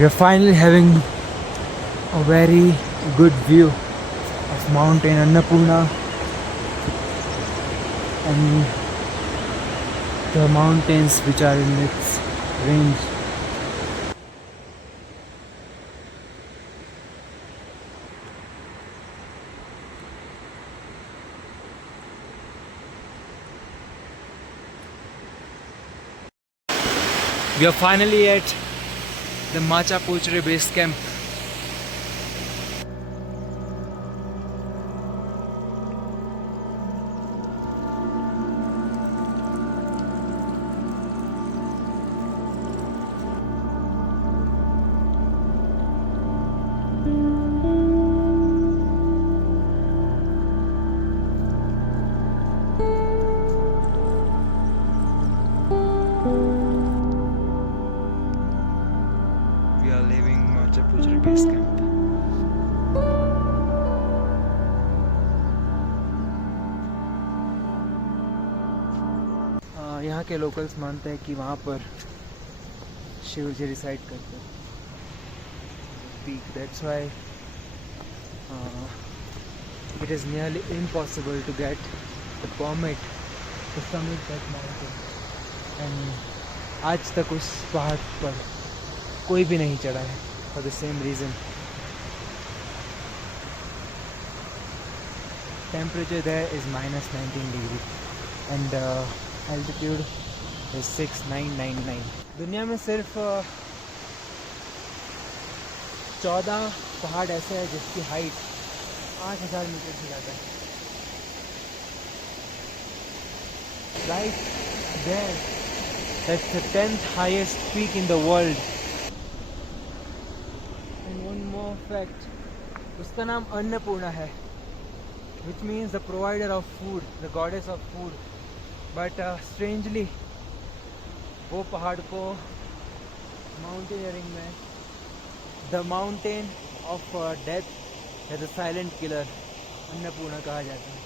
We are finally having a very good view of Mountain Annapurna and the mountains which are in its range. We are finally at the Machapuchre base camp. We are leaving Machapuchre base camp. यहाँ के locals मानते हैं कि वहाँ पर शिव जी reside करते हैं peak. That's why it is nearly impossible to get the permit to summit that mountain. And आज तक उस पहाड़ पर कोई भी नहीं चढ़ा है for the same reason. Temperature there is minus 19 degree and altitude is 6999. दुनिया में सिर्फ 14 पहाड़ ऐसे हैं जिसकी हाइट 8000 मीटर से ज़्यादा है. Right there, that's the 10th highest peak in the world. And one more fact, उसका नाम अन्नपूर्णा है, which means the provider of food, the goddess of food. But strangely, वो पहाड़ को माउंटेनियरिंग में the mountain of death या the silent killer Annapurna कहा जाता है.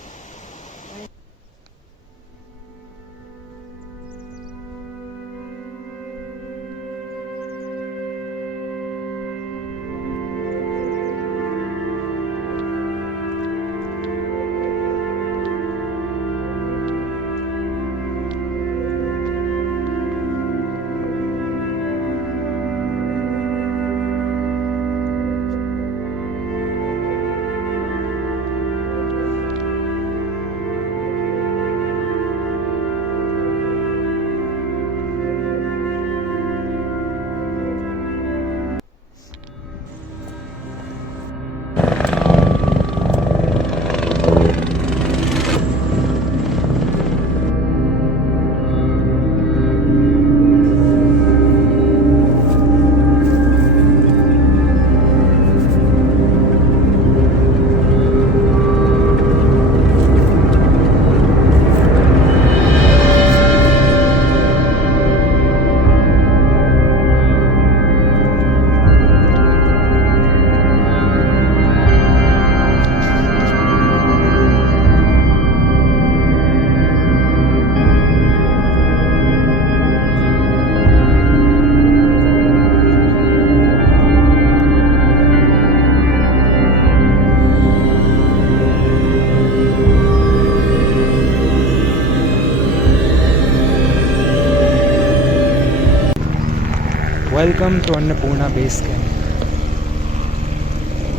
Welcome to Annapurna Base Camp,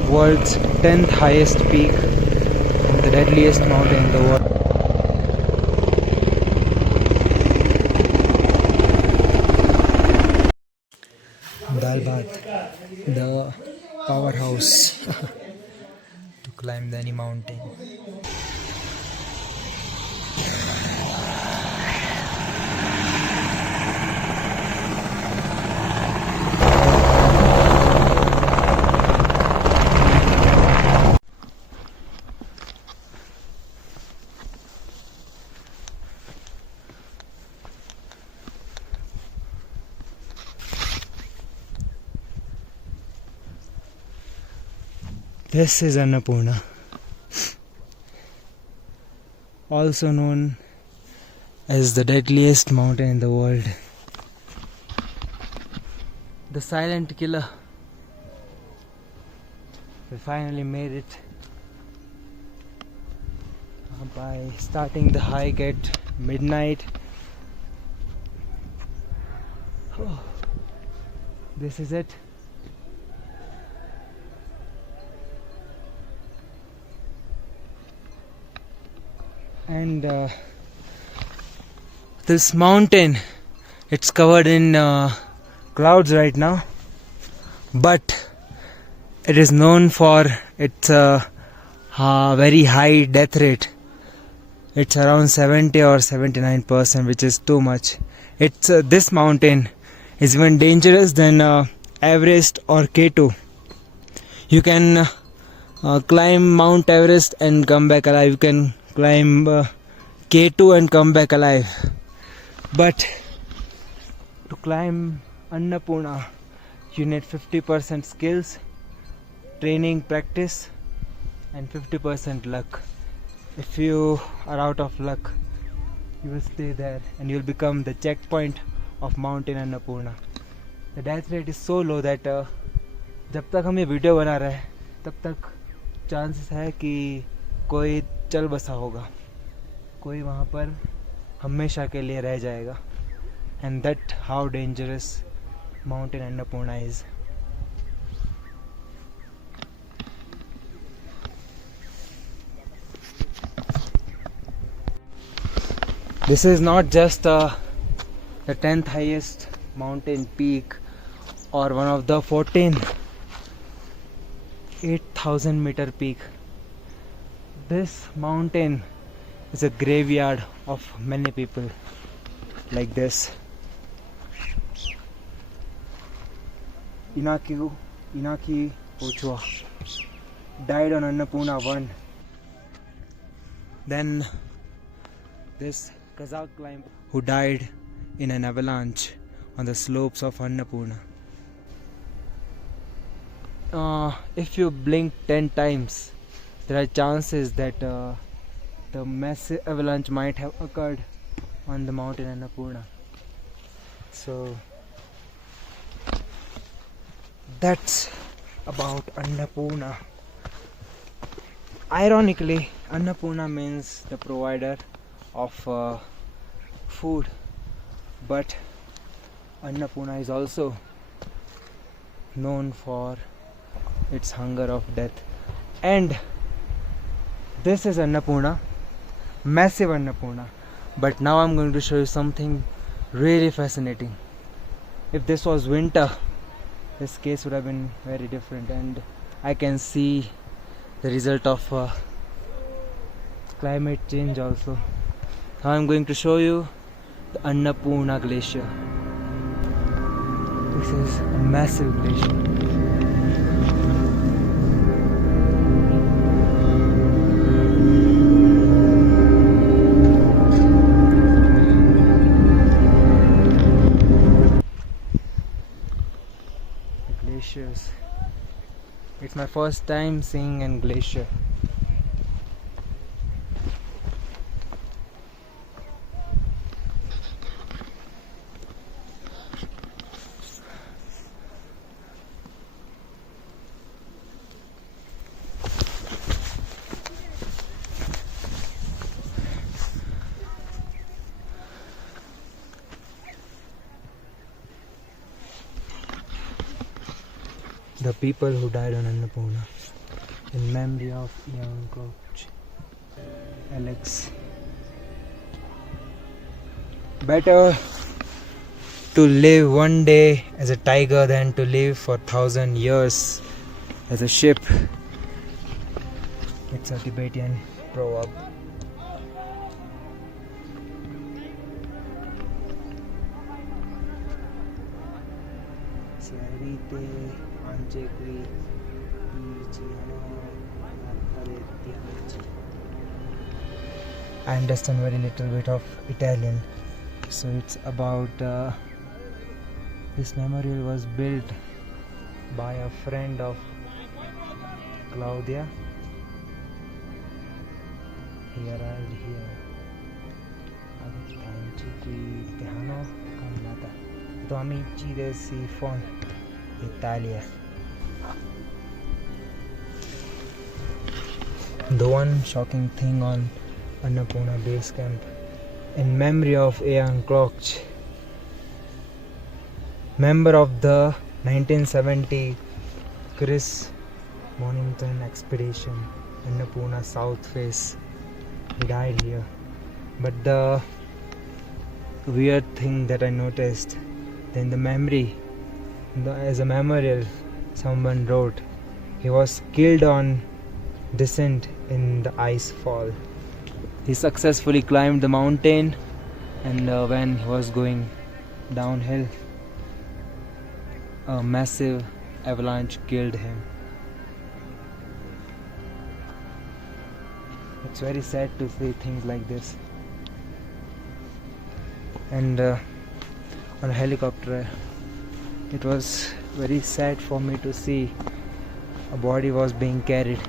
world's 10th highest peak and the deadliest mountain in the world. Dalbat, the powerhouse to climb any mountain. This is Annapurna, also known as the deadliest mountain in the world. The silent killer. We finally made it by starting the hike at midnight. Oh, this is it. And this mountain, it's covered in clouds right now, but it is known for its very high death rate. It's around 70 or 79%, which is too much. It's this mountain is even dangerous than Everest or K2. You can climb Mount Everest and come back alive. You can climb K2 and come back alive. But to climb Annapurna, you need 50% skills, training, practice, and 50% luck. If you are out of luck, you will stay there and you will become the checkpoint of Mountain Annapurna. The death rate is so low that जब तक हम ये video बना रहे हैं तब तक chances है कि कोई चल बसा होगा, कोई वहाँ पर हमेशा के लिए रह जाएगा. And that how dangerous Mountain Annapurna is. This is not just the 10th highest mountain peak or one of the 14 8,000 meter peak. This mountain is a graveyard of many people like this. Inaki Ochua died on Annapurna 1. Then this Kazakh climber who died in an avalanche on the slopes of Annapurna. If you blink 10 times, there are chances that the massive avalanche might have occurred on the mountain Annapurna. So that's about Annapurna. Ironically, Annapurna means the provider of food, but Annapurna is also known for its hunger of death. And this is Annapurna, massive Annapurna. But now I'm going to show you something really fascinating. If this was winter, this case would have been very different, and I can see the result of climate change also. Now I'm going to show you the Annapurna glacier. This is a massive glacier. The glaciers. It's my first time seeing a glacier. The people who died on Annapurna, in memory of young coach Alex. Better to live one day as a tiger than to live for 1,000 years as a sheep. It's a Tibetan proverb. I understand very little bit of Italian, so it's about this memorial was built by a friend of Claudia. He arrived here. Amici del Sifon, Italia. The one shocking thing on Annapurna Base Camp, in memory of Ian Crouch, member of the 1970 Chris Mornington expedition, Annapurna South Face. He died here. But the weird thing that I noticed, then the memory, as a memorial, someone wrote, he was killed on descent in the ice fall. He successfully climbed the mountain, and when he was going downhill, a massive avalanche killed him. It's very sad to see things like this. And on a helicopter, it was very sad for me to see a body was being carried.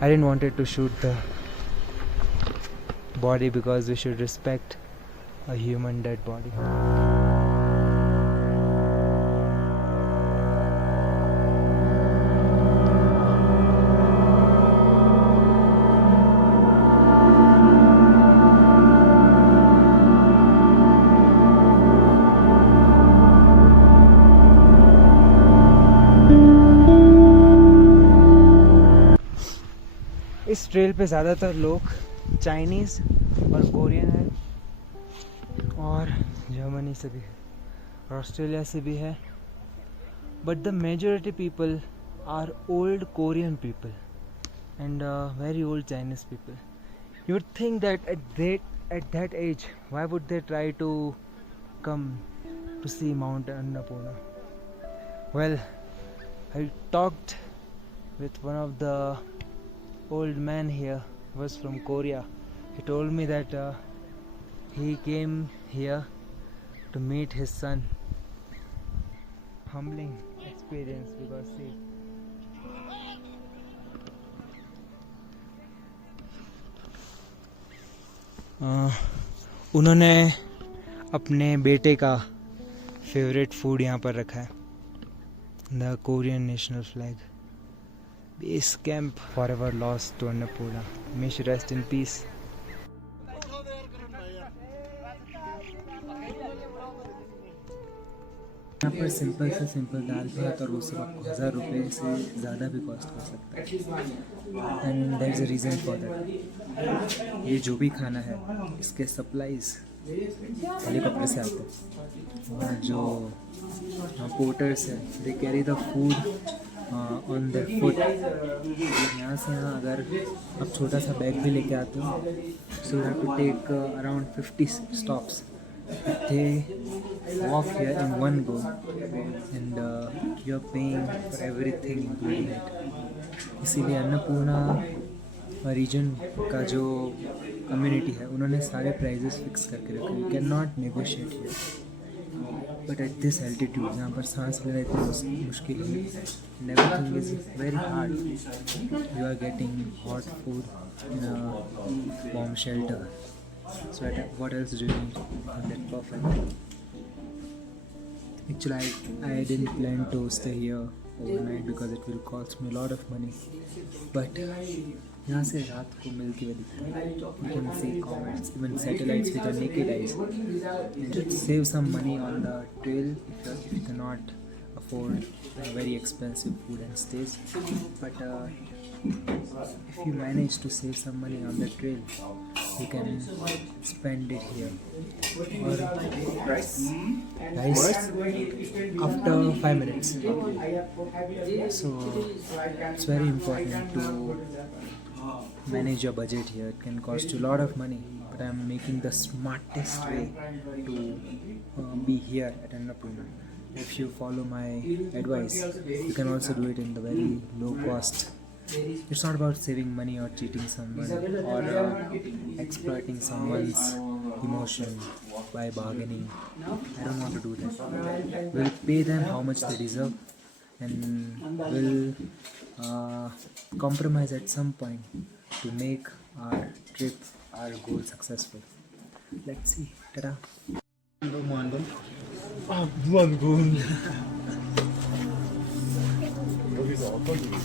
I didn't wanted to shoot the body because we should respect a human dead body. इस trail पे ज़्यादातर लोग Chinese और Korean है और Germany से भी है और ऑस्ट्रेलिया से भी है, but the majority people are old Korean people and very old Chinese people. You would think that at that age, why would they try to come to see Mount Annapurna? Well, I talked with one of the old man here, was from Korea. He told me that he came here to meet his son. Humbling experience because see, उन्होंने अपने बेटे का favourite food यहाँ पर रखा है, the Korean national flag. Base camp forever lost to Annapurna. May she rest in peace. यहाँ पर सिंपल से सिंपल दाल भात और वो सब आपको 1000 रुपये से ज़्यादा भी कॉस्ट कर सकता है. And there is a reason for that. ये जो भी खाना है इसके सप्लाईज हेलीकॉप्टर से आते हैं और जो पोर्टर्स हैं they carry the food on the foot. यहाँ से यहाँ अगर आप छोटा सा बैग भी लेके आते हो, so you have to take around 50 stops. They walk here in one go and you are paying for everything including it. इसीलिए अन्नपूर्णा रीजन का जो कम्युनिटी है उन्होंने सारे प्राइजेस फिक्स करके रखे. You can not negotiate here. But at this altitude यहाँ पर सांस लेना इतनी मुश्किल है and everything is very hard. You are getting hot food in a warm shelter. So what else do you need? That's perfect. Actually, I didn't plan to stay here overnight because it will cost me a lot of money. But यहाँ से रात को milky वे दिखता है. You can see comets, even satellites with our naked eyes. And it saves some money on the trail if you cannot afford very expensive food and stays. But if you manage to save some money on the trail, you can spend it here. Or rice after 5 minutes. So it's very important to manage your budget here. It can cost you a lot of money, but I'm making the smartest way to be here at Annapurna. If you follow my advice, you can also do it in the very low cost. It's not about saving money or cheating someone or exploiting someone's emotion by bargaining. I don't want to do that. We'll pay them how much they deserve and we'll compromise at some point to make our trip, our goal successful. Let's see. Ta-da. 무한군. 여기서 어떤 일이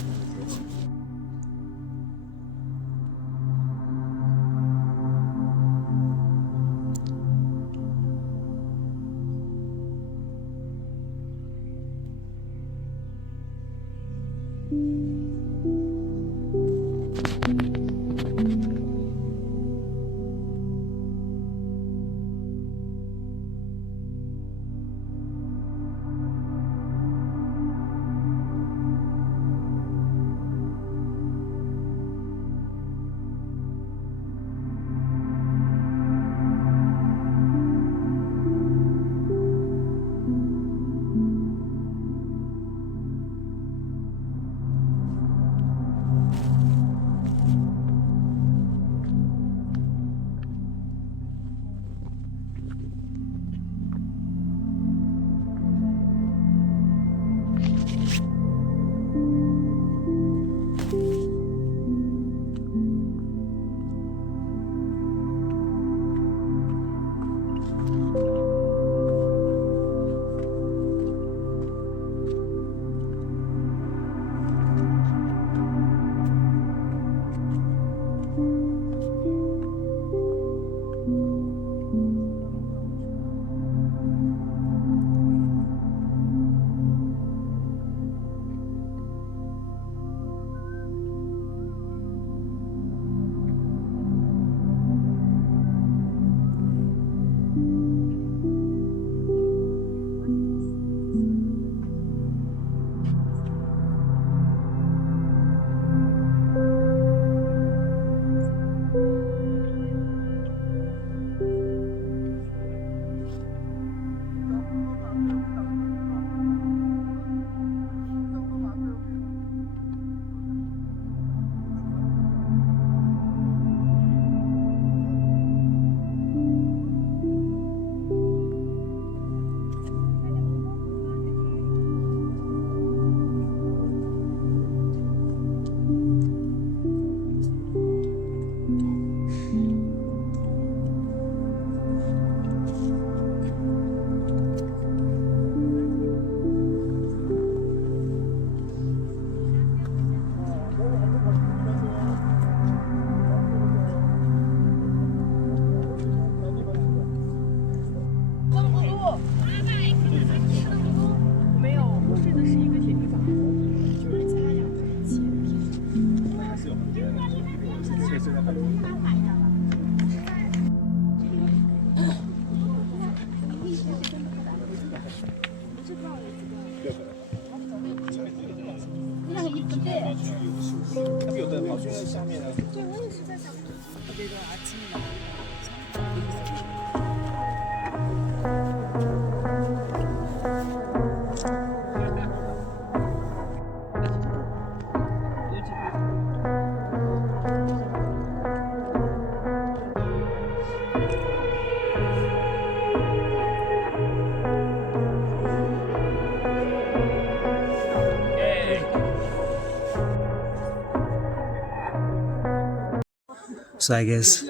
So I guess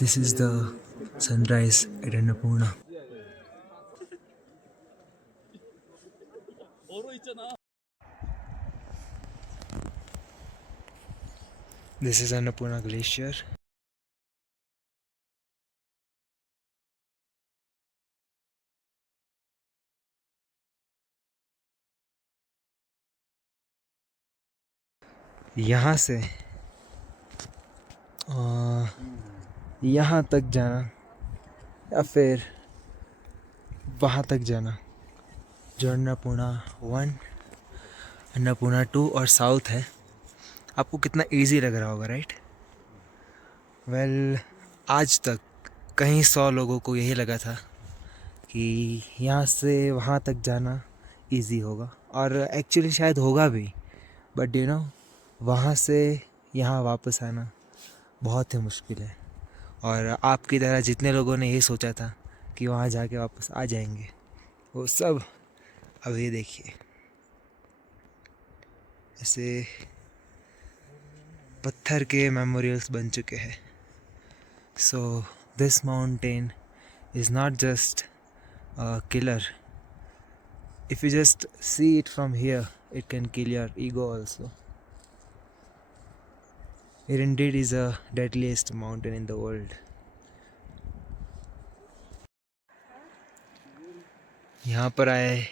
this is the sunrise at Annapurna. This is Annapurna Glacier. यहाँ से यहाँ तक जाना या फिर वहाँ तक जाना, जो अन्नपूर्णा 1, अन्नपूर्णा 2 और साउथ है, आपको कितना इजी लग रहा होगा, राइट? वेल, आज तक कहीं 100 लोगों को यही लगा था कि यहाँ से वहाँ तक जाना इजी होगा, और एक्चुअली शायद होगा भी, बट यू नो वहाँ से यहाँ वापस आना बहुत ही मुश्किल है। और आपकी तरह जितने लोगों ने ये सोचा था कि वहाँ जाके वापस आ जाएंगे, वो सब अब ये देखिए ऐसे पत्थर के मेमोरियल्स बन चुके हैं। So this mountain is not just killer. If you just see it from here, it can kill your ego also. It indeed is the deadliest mountain in the world. यहाँ पर आए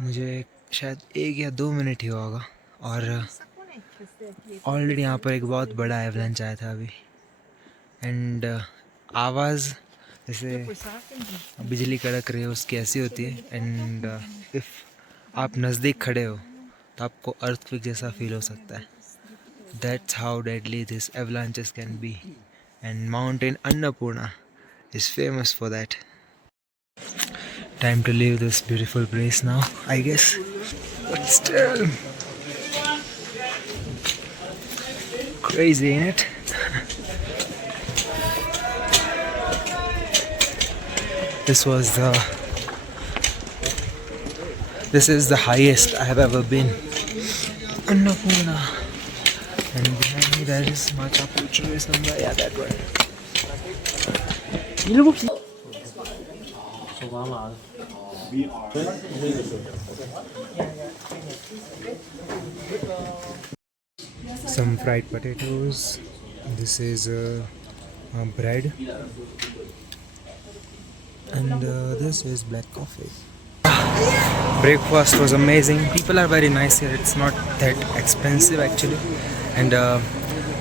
मुझे शायद 1 या 2 मिनट ही होगा और ऑलरेडी यहाँ पर एक बहुत बड़ा एवलांच आया था अभी। एंड आवाज़ जैसे बिजली कड़क रही है उसकी ऐसी होती है। एंड इफ़ आप नज़दीक खड़े हो तो आपको अर्थक्वेक जैसा फील हो सकता है। That's how deadly this avalanches can be. And mountain Annapurna is famous for that. Time to leave this beautiful place now, I guess. But still crazy, ain't it? This is the highest I have ever been. Annapurna. And behind me there is Machu Picchu somewhere. Yeah, that one. Some fried potatoes. This is bread, and this is black coffee. Breakfast was amazing. People are very nice here. It's not that expensive actually. And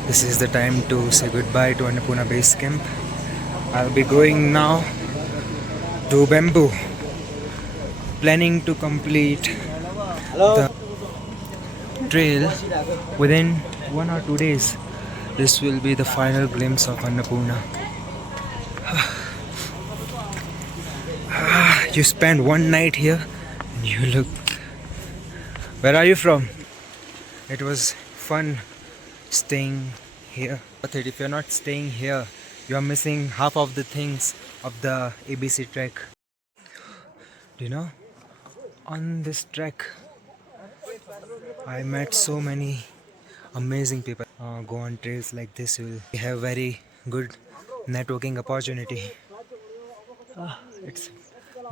this is the time to say goodbye to Annapurna Base Camp. I'll be going now to Bamboo, planning to complete the trail within 1 or 2 days. This will be the final glimpse of Annapurna. You spend one night here and you look. Where are you from? It was fun staying here. But if you're not staying here, you are missing half of the things of the ABC trek. Do you know, on this trek I met so many amazing people. Go on trails like this, you will have very good networking opportunity. It's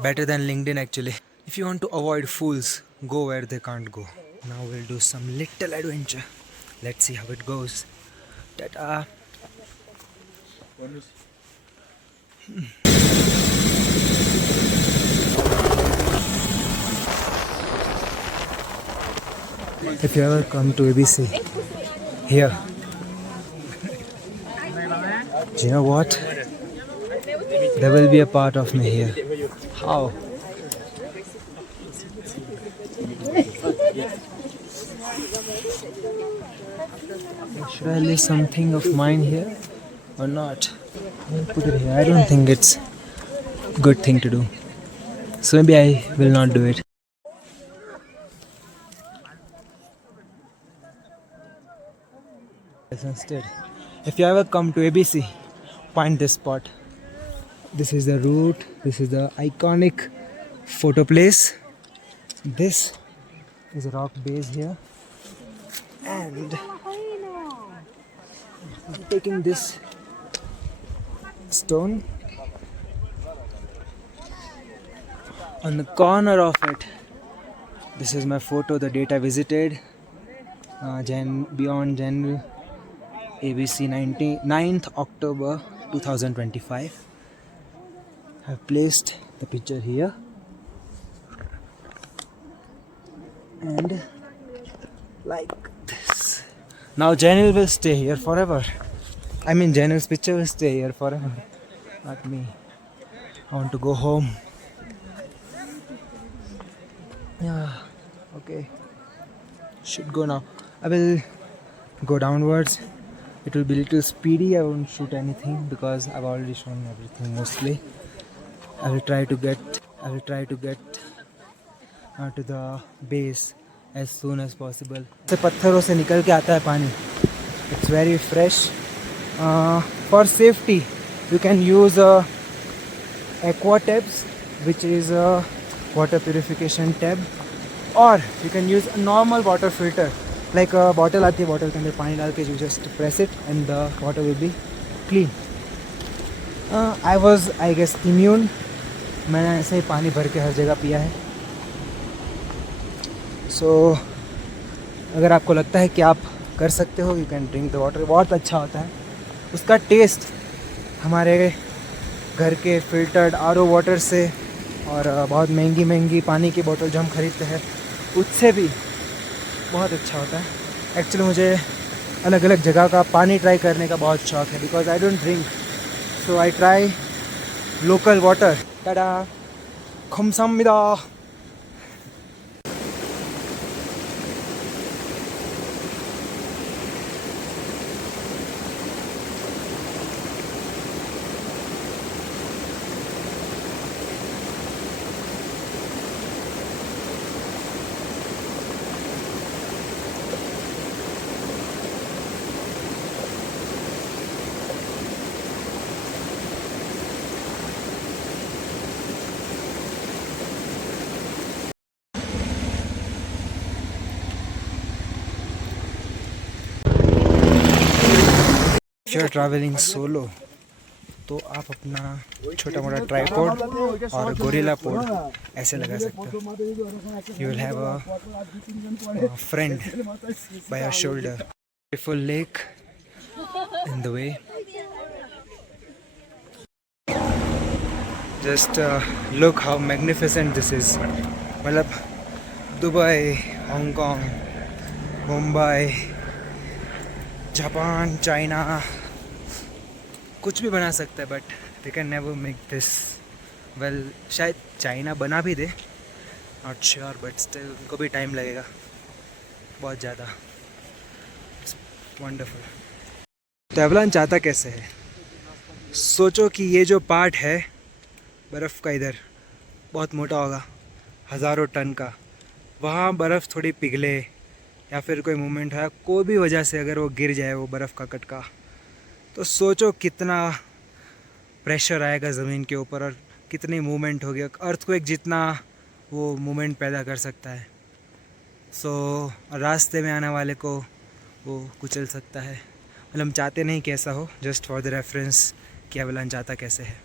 better than LinkedIn actually. If you want to avoid fools, go where they can't go. Now we'll do some little adventure. Let's see how it goes. Ta-ta. If you ever come to ABC, here, do you know what? There will be a part of me here. How? Should I leave something of mine here or not? I'll put it here. I don't think it's a good thing to do. So maybe I will not do it. Instead, if you ever come to ABC, find this spot. This is the route. This is the iconic photo place. This is a rock base here, and taking this stone, on the corner of it, this is my photo the date I visited, beyond January ABC 9th October 2025. I've placed the picture here, and like this. Now Janil will stay here forever. I mean Janil's picture will stay here forever, not me. I want to go home. Yeah, okay. Should go now. I will go downwards. It will be a little speedy. I won't shoot anything because I've already shown everything mostly. I will try to get to the base as soon as possible. से पत्थरों से निकल के आता है पानी. It's very fresh. For safety, you can use aqua taps, which is a water purification tab, or you can use a normal water filter. Like a bottle आती है, bottle के अंदर पानी डाल के you just press it and the water will be clean. I was, I guess, immune. मैंने ऐसे ही पानी भर के हर जगह पिया है. So अगर आपको लगता है कि आप कर सकते हो, you can drink the water. बहुत अच्छा होता है. उसका टेस्ट हमारे घर के फिल्टर्ड RO वाटर से और बहुत महंगी पानी की बोतल जो हम ख़रीदते हैं उससे भी बहुत अच्छा होता है। एक्चुअली मुझे अलग अलग जगह का पानी ट्राई करने का बहुत शौक है, because I don't drink, so I try local water. टाटा खमसामिदा। If you're traveling solo, तो आप अपना छोटा मोटा ट्राइपॉड और गोरिल्ला पोड ऐसे लगा सकते हो। You will have a friend by your shoulder. Beautiful lake in the way. Just look how magnificent this is. मतलब Dubai, Hong Kong, Mumbai, Japan, China कुछ भी बना सकता है, but they can never make this well. शायद चाइना बना भी दे, नॉट श्योर, बट स्टिल उनको भी टाइम लगेगा बहुत ज़्यादा। वंडरफुल। तो एवलांच आता कैसे है? सोचो कि ये जो पार्ट है बर्फ़ का, इधर बहुत मोटा होगा, हज़ारों टन का। वहाँ बर्फ़ थोड़ी पिघले या फिर कोई मूवमेंट है, कोई भी वजह से अगर वो गिर जाए वो बर्फ़ का कटका, तो सोचो कितना प्रेशर आएगा ज़मीन के ऊपर और कितनी मूवमेंट होगी। अर्थक्वेक जितना वो मूवमेंट पैदा कर सकता है। सो रास्ते में आने वाले को वो कुचल सकता है। मतलब हम चाहते नहीं कि ऐसा हो, जस्ट फॉर द रेफरेंस कि एवलांच आता कैसे है।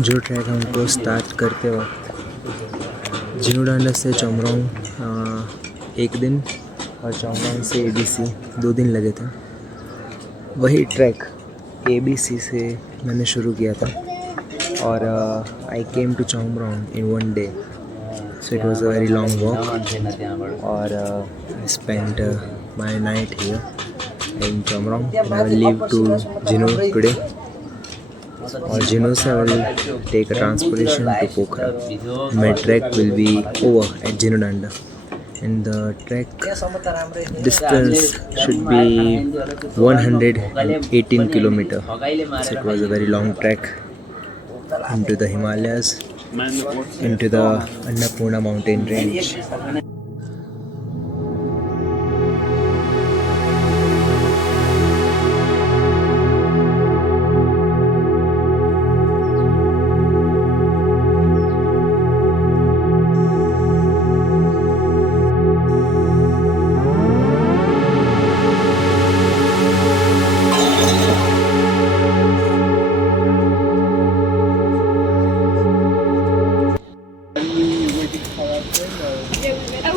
जो ट्रैक हमको स्टार्ट करते वक्त जिनुडांडा से चमरांग 1 दिन और चमरांग से ABC 2 दिन लगे थे, वही ट्रैक ABC से मैंने शुरू किया था और I came to Chhomrong in 1 day. So it was a very long walk और I spent my night here in Chhomrong and I will leave to Jhinu today. और जिनो से I will take a transportation to Pokhara. My trek will be over at Jinodanda, and the trek distance should be 118 kilometer. So it was a very long trek into the Himalayas, into the Annapurna mountain range.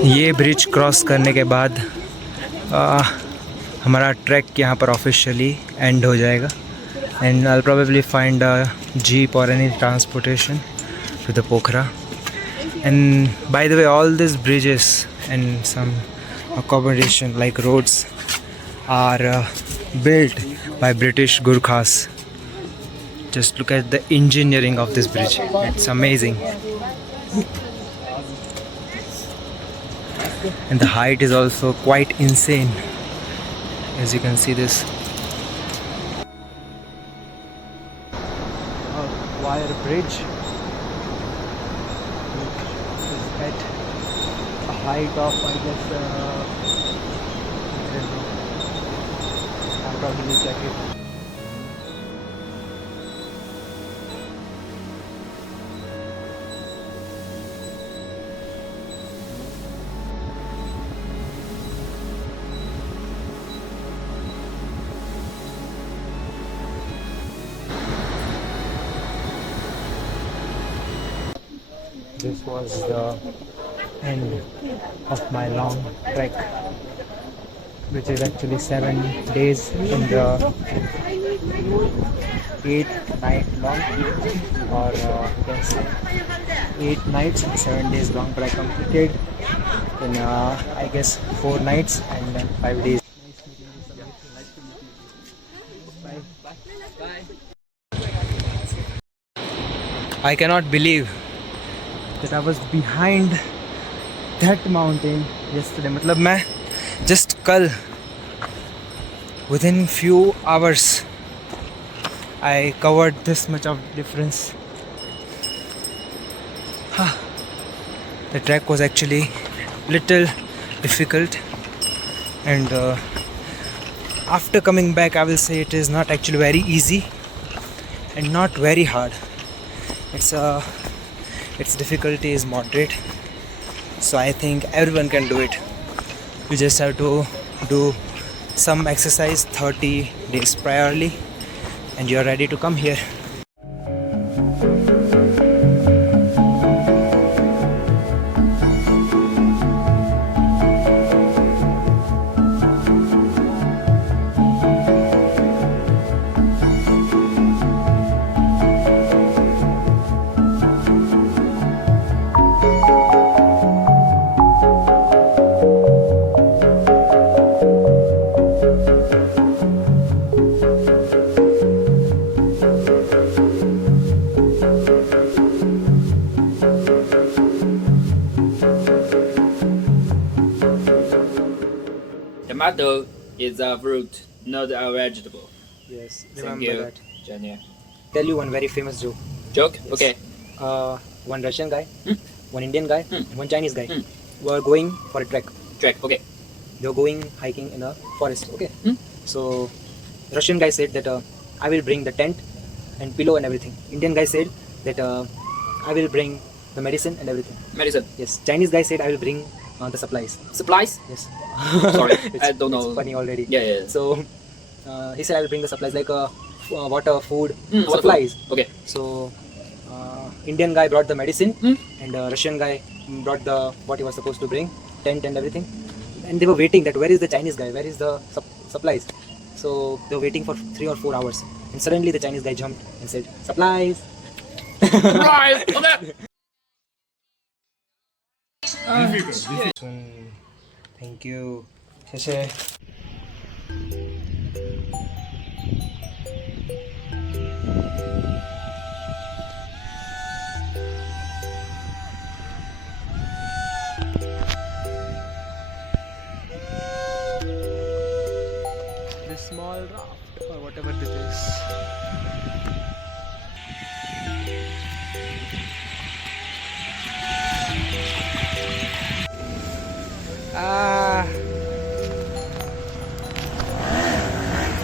ये bridge cross करने के बाद हमारा track यहाँ पर officially end हो जाएगा and I will probably find a jeep और any transportation to the Pokhara. And by the way all this bridges and some accommodation like roads are built by British Gurkhas. Just look at the engineering of this bridge, it's amazing. And the height is also quite insane, as you can see this wire bridge is at a height of, I guess, I don't know, I'll probably check it. This was the end of my long trek, which is actually 7 days in the 8 night long, or you can say 8 nights, 7 days long. But I completed in I guess 4 nights and then 5 days. I cannot believe that I was behind that mountain yesterday. मतलब मैं just कल within few hours I covered this much of difference. The trek was actually little difficult, and after coming back I will say it is not actually very easy and not very hard. Its difficulty is moderate, so I think everyone can do it. You just have to do some exercise 30 days priorly and you are ready to come here. Tomato is a fruit, not a vegetable. Yes, Thank remember you, that. Janya. Tell you one very famous joke. Joke? Yes. Okay. One Russian guy, Hmm. one Indian guy, Hmm. one Chinese guy Hmm. were going for a trek. Track. Okay. They were going hiking in a forest. Okay. Hmm. So Russian guy said that I will bring the tent and pillow and everything. Indian guy said that I will bring the medicine and everything. Medicine. Yes. Chinese guy said I will bring the supplies. Supplies? Yes. Sorry, It's- I don't know. It's funny already. Yeah, yeah. So he said I will bring the supplies like water, food, What supplies. food? Okay. So Indian guy brought the medicine, Hmm. and Russian guy brought the what he was supposed to bring, tent and everything. And they were waiting that where is the Chinese guy, where is the supplies. So they were waiting for 3 or 4 hours, and suddenly the Chinese guy jumped and said supplies. Supplies! Okay. Thank you. 谢谢. The small raft or whatever this is.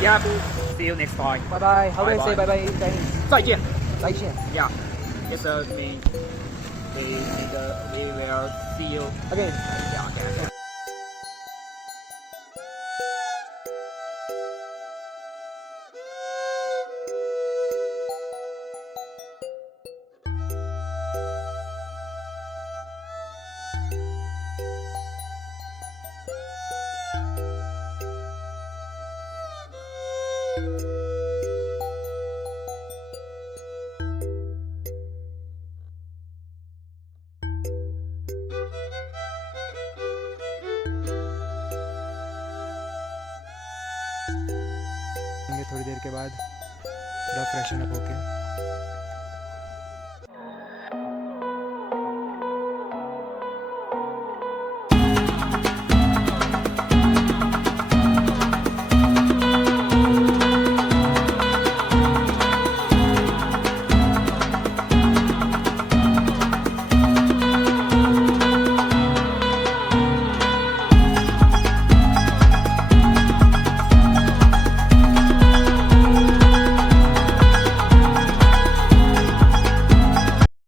Yeah, see you next time. Bye bye. How do I say Bye bye bye in Chinese? 再见. 再见. Yeah. It's mean we will see you. Again. Yeah, okay. थोड़ी देर के बाद थोड़ा freshen up होके